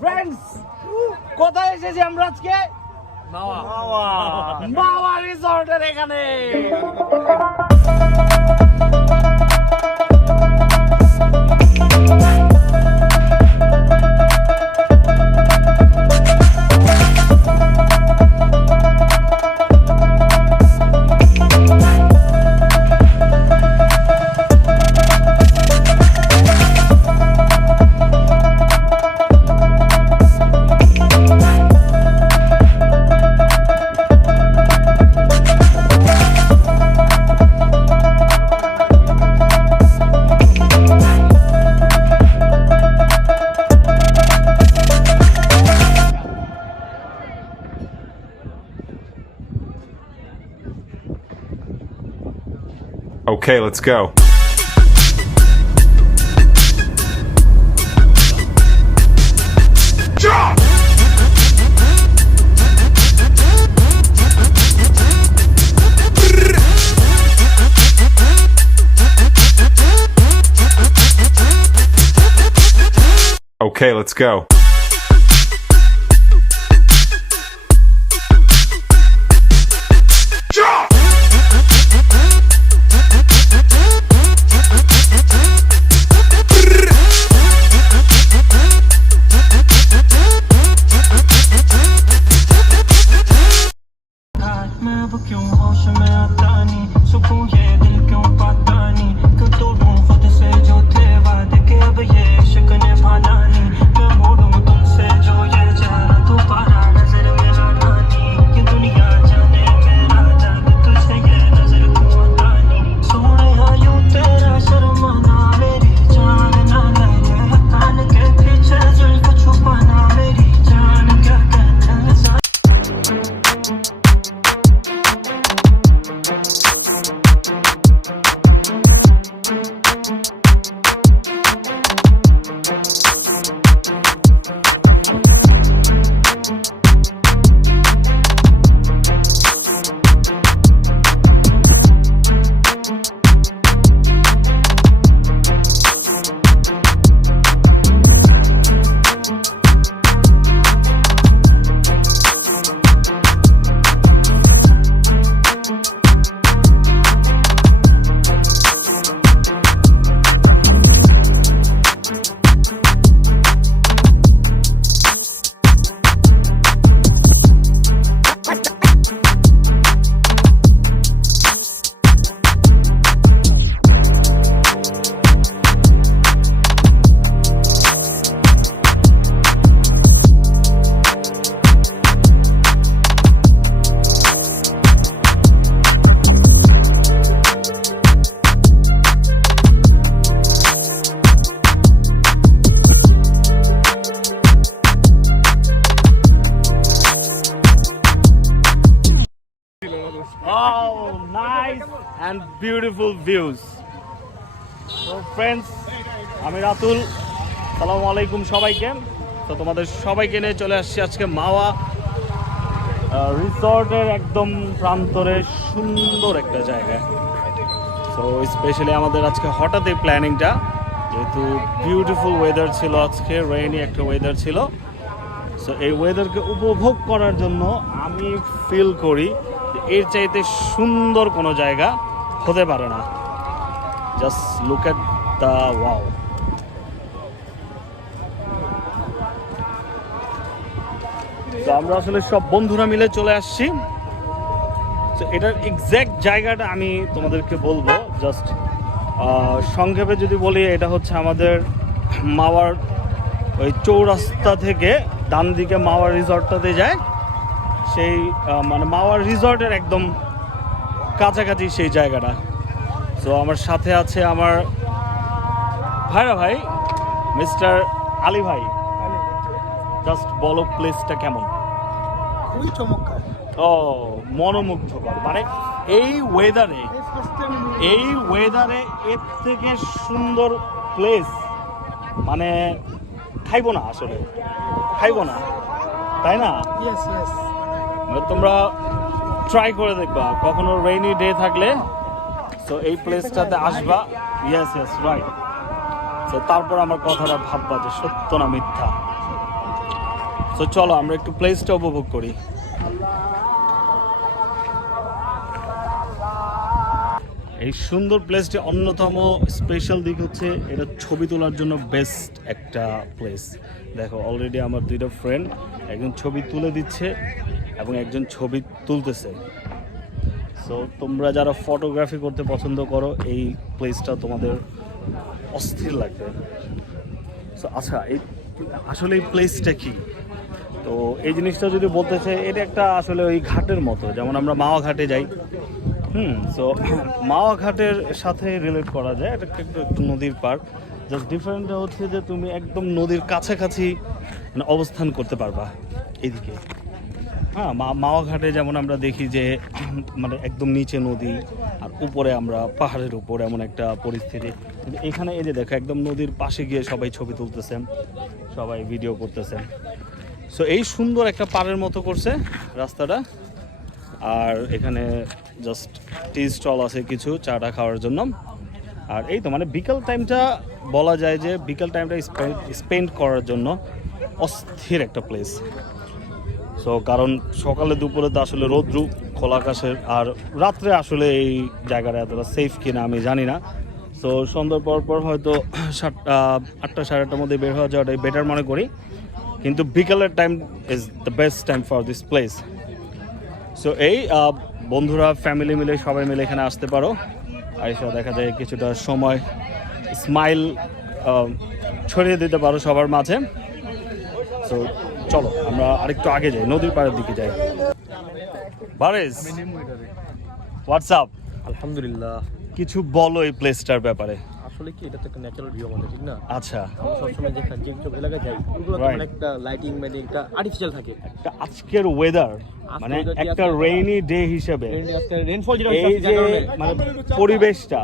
Friends, কোথায় এসেছি আমরা আজকে? মাওয়া রিসর্টের এখানে। Okay, let's go. Okay, let's go. Oh, nice and beautiful views. So friends, আমি রাতুল, আসসালামু আলাইকুম সবাইকে। তো তোমাদের সবাইকে নিয়ে চলে আসছি আজকে মাওয়া রিসর্টের একদম প্রান্তরে সুন্দর একটা জায়গায়। সো স্পেশালি আমাদের আজকে হঠাৎ এই প্ল্যানিংটা, যেহেতু বিউটিফুল ওয়েদার ছিল, আজকে রেইনি একটা ওয়েদার ছিল। সো এই ওয়েদারকে উপভোগ করার জন্য আমি ফিল করি এর চাইতে সুন্দর কোনো জায়গা হতে পারে না। Just look at the wow. তো আমরা আসলে সব বন্ধুরা মিলে চলে আসছি। তো এটার এক্স্যাক্ট জায়গাটা আমি তোমাদেরকে বলবো। জাস্ট সংক্ষেপে যদি বলি, এটা হচ্ছে আমাদের মাওয়ার ওই চৌরাস্তা থেকে ডান দিকে মাওয়া রিসর্টটাতে যায়, সেই মানে মাওয়া রিসর্টের একদম কাছাকাছি সেই জায়গাটা। সো আমার সাথে আছে আমার ভাই মিস্টার আলী ভাই। জাস্ট বলো প্লেসটা কেমন? খুবই চমৎকার, ও মনোমুগ্ধকর। মানে এই ওয়েদারে এর থেকে সুন্দর প্লেস মানে খাইবো না, আসলে খাইবো না, তাই না? Yes yes. তোমরা ট্রাই করে দেখবা কখনো রেইনি ডে থাকলে, সো এই প্লেসটাতে আসবা। Yes yes right. সো তারপর আমার কথাটা ভাববা যে সত্য না মিথ্যা। তো চলো আমরা একটু প্লেসটা উপভোগ করি। এই সুন্দর প্লেসটি অন্যতম স্পেশাল দিক হচ্ছে এটা ছবি তোলার জন্য বেস্ট একটা প্লেস। দেখো অলরেডি আমার দুইটা ফ্রেন্ড, একজন ছবি তুলে দিচ্ছে এবং একজন ছবি তুলতেছে। সো তোমরা যারা ফটোগ্রাফি করতে পছন্দ করো এই প্লেসটা তোমাদের অস্থির লাগবে। সো আচ্ছা, এই আসলে এই প্লেসটা কি, তো এই জিনিসটা যদি বলতে চাই, এটা একটা আসলে ওই ঘাটের মতো, যেমন আমরা মাওয়া ঘাটে যাই। সো মাওয়া ঘাটের সাথে রিলেট করা যায়, এটা একটু নদীর পার। জাস্ট ডিফারেন্টটা হচ্ছে যে তুমি একদম নদীর কাছাকাছি মানে অবস্থান করতে পারবা এদিকে। হ্যাঁ, মাওয়া ঘাটে যেমন আমরা দেখি যে মানে একদম নিচে নদী আর উপরে আমরা পাহাড়ের উপর, এমন একটা পরিস্থিতি। কিন্তু এখানে এই যে দেখো একদম নদীর পাশে গিয়ে সবাই ছবি তুলতেছেন, সবাই ভিডিও করতেছেন। সো এই সুন্দর একটা পাড়ের মতো করছে রাস্তাটা। আর এখানে জাস্ট টি স্টল আছে কিছু চাটা খাওয়ার জন্য। আর এই তো মানে বিকাল টাইমটা বলা যায় যে বিকাল টাইমটা স্পেন্ড করার জন্য অস্থির একটা প্লেস। সো কারণ সকালে দুপুরে তো আসলে রৌদ্র খোলা আকাশের, আর রাত্রে আসলে এই জায়গাটা এতটা সেফ কিনা আমি জানি না। সো সন্ধ্যার পর হয়তো 8টা সাড়ে 8টার মধ্যে বের হওয়া যাওয়াটাই বেটার মনে করি, কিন্তু বিকালের time is the best time for this place. So এই বন্ধুরা ফ্যামিলি মিলে সবাই মিলে এখানে আসতে পারো। আইসা দেখা যায় কিছুটা সময় স্মাইল ছড়িয়ে দিতে পারো সবার মাঝে। সো চলো আমরা আরেকটু আগে যাই, নদীর পাড়ের দিকে যাই। বারেজ, হোয়াটসঅ্যাপ, আলহামদুলিল্লাহ। কিছু বলো এই প্লেসটার ব্যাপারে। আসলে কি এটা তো একটা ন্যাচারাল ভিউ আমাদের, ঠিক না? আচ্ছা, আমরা সবসময় যেখানে যে সব এলাকায় যাই ওগুলো তো Right. মানে একটা লাইটিং মানে একটা আর্টিফিশিয়াল থাকে। একটা আজকের ওয়েদার মানে weather কি একটা আজকে- রেইনি ডে হিসেবে আজকে রেইনফল যেটা এই হচ্ছে যে কারণে মানে পরিবেশটা,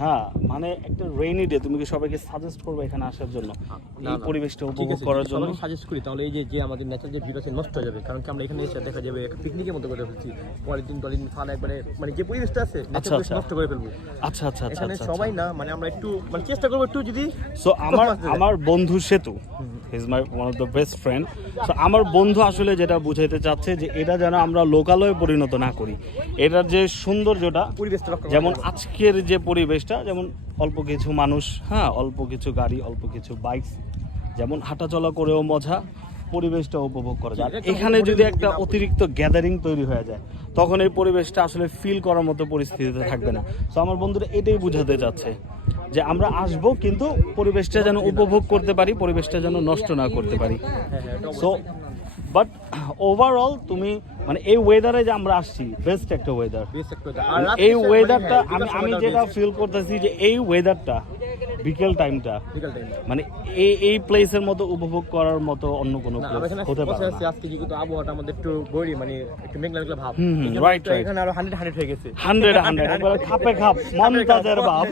হ্যাঁ মানে একটা রেইনি ডে, তুমি কি সবাইকে সাজেস্ট করবে এখানে আসার জন্য, এই পরিবেশটা উপভোগ করার জন্য? সাজেস্ট করি তাহলে এই যে আমাদের ন্যাচারাল যে ভিউটা আছে নষ্ট হয়ে যাবে, কারণ কি আমরা এখানে এসে দেখা যাবে একটা পিকনিকের মতো করে ফেলছি, পলিথিন ফাল একবারে মানে যে পরিবেশটা আছে আচ্ছা, ন্যাচারাল আচ্ছা। নষ্ট করে ফেলবো। আচ্ছা আচ্ছা আচ্ছা এখানে আচ্ছা সবাই না মানে আমরা একটু মানে চেষ্টা করবো একটু যদি সো আমার বন্ধু সেতু is my one of the best friend. So আমার বন্ধু আসলে যেটা বুঝাইতে চাচ্ছে যে এটা যেন আমরা লোকালয়ে পরিণত না করি, এটার যে সৌন্দর্যটা, পরিবেশটা রক্ষা যেমন আজকের যে পরিবেশটা, যেমন অল্প কিছু মানুষ, হ্যাঁ অল্প কিছু গাড়ি, অল্প কিছু বাইক, যেমন হাঁটাচলা করেও মজা, পরিবেশটা উপভোগ করা যায়। আর এখানে যদি একটা অতিরিক্ত গ্যাদারিং তৈরি হয়ে যায় তখন এই পরিবেশটা আসলে ফিল করার মতো পরিস্থিতিতে থাকবে না। সো আমার বন্ধুরা এটাই বোঝাতে চাচ্ছে যে আমরা আসবো কিন্তু পরিবেশটা যেন উপভোগ করতে পারি, পরিবেশটা যেন নষ্ট না করতে পারি। সো বাট ওভারঅল তুমি মানে এই ওয়েদারে যে আমরা আসছি বেস্ট একটা ওয়েদার। এই ওয়েদারটা আমি যেটা ফিল করতেছি যে এই ওয়েদারটা বিকেল টাইমটা মানে এই প্লেসের মতো উপভোগ করার মতো অন্য কোনো প্লেস হতে পারে না। আজকে যেহেতু আবহাওয়াটা আমাদের একটু বড়ি মানে একটু মেঘলা মেঘলা ভাব, রাইট রাইট, এখানে আরো 100 হয়ে গেছে। 100 একবারে খাপে খাপ মমতাজের বাপ।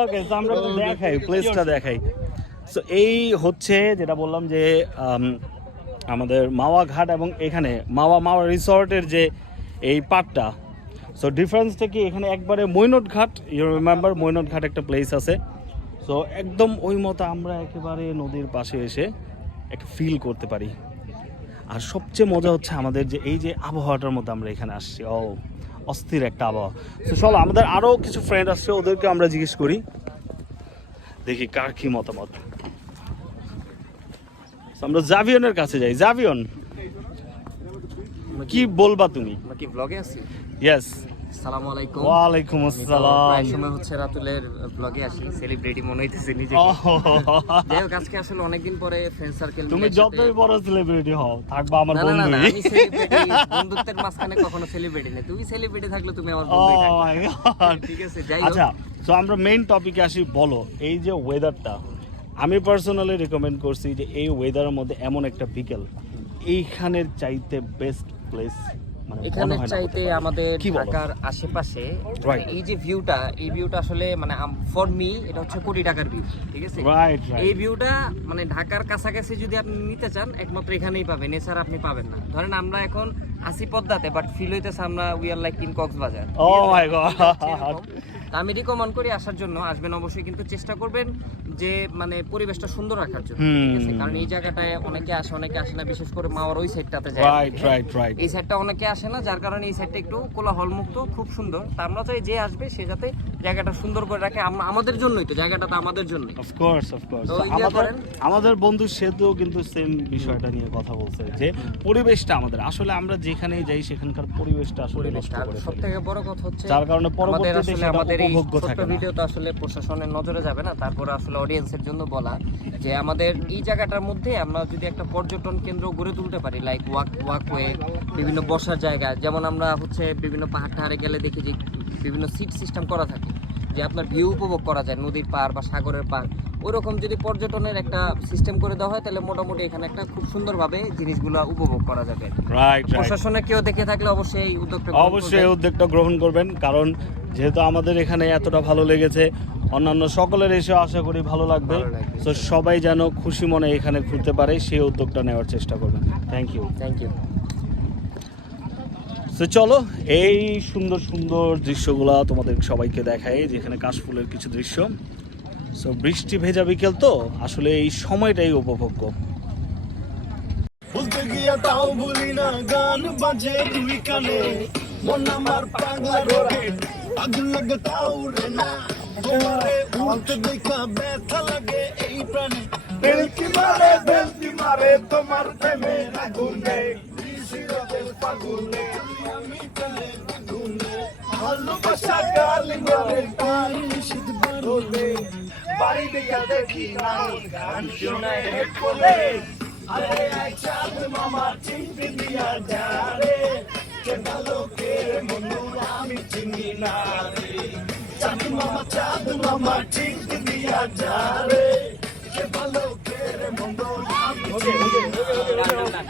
ওকে, তো আমরা একটু দেখাই প্লেসটা দেখাই। সো এই হচ্ছে যেটা বললাম যে আমাদের মাওয়া ঘাট এবং এখানে মাওয়া রিসর্টের যে এই পার্টটা। সো ডিফারেন্সটা কি, এখানে একবারে মৈনট ঘাট, ইউ রিমেম্বার মৈনট ঘাট একটা প্লেস আছে। সো একদম ওই মতো আমরা একেবারে নদীর পাশে এসে একটা ফিল করতে পারি। আর সবচেয়ে মজা হচ্ছে আমাদের যে এই যে আবহাওয়াটার মধ্যে আমরা এখানে আসছি, অস্থির একটা আবহাওয়া। তো চলো আমাদের আরও কিছু ফ্রেন্ড আসছে, ওদেরকে আমরা জিজ্ঞেস করি, দেখি কার কি মতামত। আমরা জাভিয়নের কাছে যাই। জাভিয়ন, কি বলবা তুমি? আমরা কি ব্লগে আছি? ইয়েস, আসসালামু আলাইকুম। ওয়ালাইকুম আমি তো আসসালাম। প্রায় সময় হচ্ছে রাতুলের ব্লগে আসি, সেলিব্রিটি মনে হইতেছে নিজেকে। যাই হোক, আজকে আসলে অনেকদিন পরে ফ্রেন্ড সার্কেল তুমি যতই বড় সেলিব্রিটি হও থাকবা আমার না না না, বন্ধুই। আমি সেলিব্রিটি, বন্ধুত্বের মাঝখানে কখনো সেলিব্রিটি না। তুমি সেলিব্রিটি থাকলে তুমি আমার ও বন্ধুই মাই থাকবে। গড। ঠিক আছে, যাই হোক। আচ্ছা, সো আমরা মেইন টপিকে আসি। বলো, এই যে ওয়েদারটা, আমি পার্সোনালি রেকমেন্ড করছি যে এই ওয়েদারের মধ্যে এমন একটা বিকেল এইখানের চাইতে বেস্ট প্লেস মানে এখানে মনে হয় না চাইতে হতে পারে। আমাদের কি বলো? ঢাকার আশেপাশে Right. এই যে ভিউটা, এই ভিউটা আসলে মানে ফর মি এটা হচ্ছে কোটি টাকার ভিউ। ঠিক আছে, রাইট রাইট। এই ভিউটা মানে ঢাকার কাছাকাছি যদি আপনি নিতে চান একমাত্র এখানেই পাবেন, এছাড়া আপনি পাবেন না। ধরেন আমরা এখন আসি পদ্মাতে, বাট ফিল হইতেছে আমরা we are like in Cox's Bazar. Oh my god. তা আমি রিকমেন্ড করি আসার জন্য। আসবেন অবশ্যই, কিন্তু চেষ্টা করবেন যে মানে পরিবেশটা সুন্দর রাখার জন্য, ঠিক আছে? কারণ এই জায়গাটায় অনেকে আসে না, বিশেষ করে মাওয়ার ওই সাইডটাতে যায়। রাইট। এই সাইডটা অনেকে আসে না, যার কারণে এই সাইডটা একটু কোলাহল মুক্ত, খুব সুন্দর। তা আমরা চাই যে আসবে সে যাতে জায়গাটা সুন্দর করে রাখে, আমাদের জন্যই তো, জায়গাটা তো আমাদের জন্যই। অফ কোর্স তো ইয়ে করেন। আমাদের বন্ধু সেতুও কিন্তু সেম বিষয়টা নিয়ে কথা বলছে যে পরিবেশটা আমাদের, আসলে আমরা যেখানেই যাই সেখানকার পরিবেশটা আসলে নষ্ট আর করে সব ফেলি। থেকে বড় কথা হচ্ছে যার কারণে আমাদের পরবর্তীতে আসলে সেটা আমাদের এই উপভোগ্য ছোট্ট থাকে না। ভিডিও তো আসলে প্রশাসনের নজরে যাবে না, তারপরে আসলে অডিয়েন্সের জন্য বলা যে আমাদের এই জায়গাটার মধ্যে আমরা যদি একটা পর্যটন কেন্দ্র গড়ে তুলতে পারি, লাইক ওয়াকওয়ে, বিভিন্ন বসার জায়গা, যেমন আমরা হচ্ছে বিভিন্ন পাহাড় টাহাড়ে গেলে দেখি যে বিভিন্ন সিট সিস্টেম করা থাকে, যে আপনার ভিউ উপভোগ করা যায় নদীর পাড় বা সাগরের পাড়। ওইরকম যদি পর্যটনের একটা সিস্টেম করে দেওয়া হয়, তাহলে মোটামুটি এখানে একটা খুব সুন্দরভাবে জিনিসগুলো উপভোগ করা যাবে। রাইট। প্রশাসনে কেউ দেখে থাকলে অবশ্যই এই উদ্যোগটা গ্রহণ অবশ্যই এই করবেন। উদ্যোগটা গ্রহণ করবেন, কারণ যেহেতু আমাদের এখানে এতটা ভালো লেগেছে, অন্যান্য সকলের এসে আশা করি ভালো লাগবে। তো সবাই যেন খুশি মনে এখানে ঘুরতে পারে সেই উদ্যোগটা নেওয়ার চেষ্টা করবেন। Thank you. তো চলো এই সুন্দর সুন্দর দৃশ্যগুলা তোমাদের সবাইকে দেখাই, যেখানে কাশফুলের কিছু দৃশ্য। সো বৃষ্টি ভেজা বিকেল তো আসলে এই সময়টাই উপভোগ্য। বলতে গিয়া তাও বলি না, গান বাজে দুই কানে, মন আমার পাগলা করে, আগুন লাগে তাও রে না, তোমারে উঠতে দেখা ব্যথা লাগে এই প্রাণে, বেলকি মারে তোমার প্রেমে আগুনে, ফাগুনে আমি প্রেমে আগুনে, ভালোবাসা গালি মারে তার নিষিদ্ধ বারোলে, বাড়ি দেখা দেখি না গান শোনায় বলে, আরে আই চাঁদ মামা চিনতে দিয়া যারে, কে ভালো কে মন্দ আমি চিনি না রে, চাঁদ মামা চিনতে দিয়া যারে, কে ভালো কে মন্দ আমি চিনি না।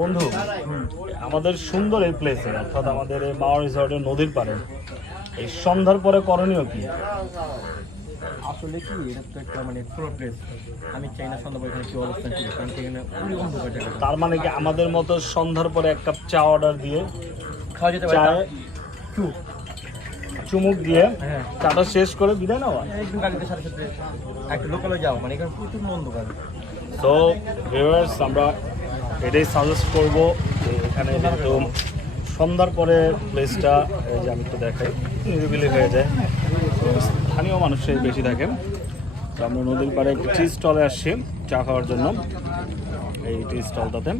বন্ধু, আমাদের সুন্দর এই প্লেসে, অর্থাৎ আমাদের এই মাওয়া রিসর্টের নদীর পাড়ে এই সন্ধ্যার পরে করণীয় কি? আসলে কি এটা তো একটা মানে পুরো প্লেস, আমি চাই না সন্ধ্যা এখানে কি অবস্থান ছিল, কারণ এখানে খুবই অন্ধকার জায়গা। তার মানে কি আমাদের মতো সন্ধ্যার পরে এক কাপ চা অর্ডার দিয়ে খাওয়া যেতে পারে চায়ে চুমুক দিয়ে হ্যাঁ, চাটা শেষ করে বিদায় নেওয়া। একটু গাড়িতে সাথে সাথে একটা লোকালে যাও, মানে এখানে প্রচুর অন্ধকার। সো ভিউয়ার্স, আমরা এটাই সাজেস্ট করব যে এখানে যেহেতু সন্ধ্যার পরে প্লেসটা, যে আমি একটু দেখাই, নিরিবিলি হয়ে যায়, তো স্থানীয় মানুষের বেশি থাকে। তো আমরা নদীর পাড়ে একটি টি স্টলে আসছি চা খাওয়ার জন্য, এই টি স্টলটাতে।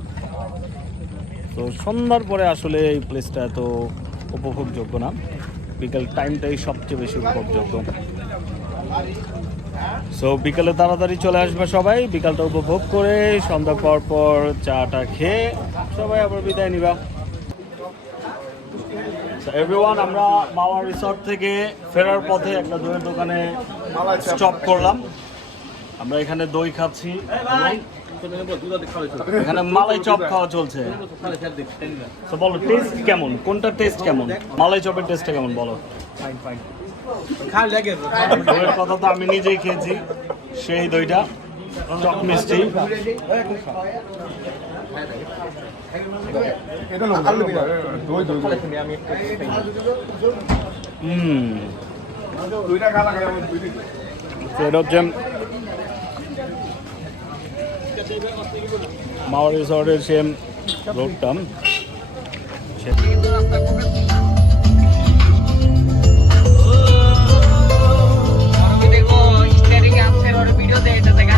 তো সন্ধ্যার পরে আসলে এই প্লেসটা এত উপভোগযোগ্য না, বিকেল টাইমটাই সবচেয়ে বেশি উপভোগযোগ্য। সো বিকালে তাড়াতাড়ি চলে আসবে সবাই, বিকালটা উপভোগ করে সন্ধ্যা পর চাটা খেয়ে সবাই আবার বিদায় নিবা। এভরিওয়ান, আমরা মাওয়া রিসর্ট থেকে ফেরার পথে একটা দইয়ের দোকানে স্টপ করলাম। আমরা এখানে দই খাচ্ছি, এখানে মালাই চপ খাওয়া চলছে। তো বলো টেস্ট কেমন, কোনটা টেস্ট কেমন? মালাই চপের টেস্টটা কেমন বলো? দইয়ের কথা তো আমি নিজেই খেয়েছি, সেই দইটা চপ মিষ্টি। এটা হচ্ছে মাওয়া রিসর্টের সেম রোডটা। দেখো স্টিয়ারিং আছে, ভিডিও দেয় এটা থেকে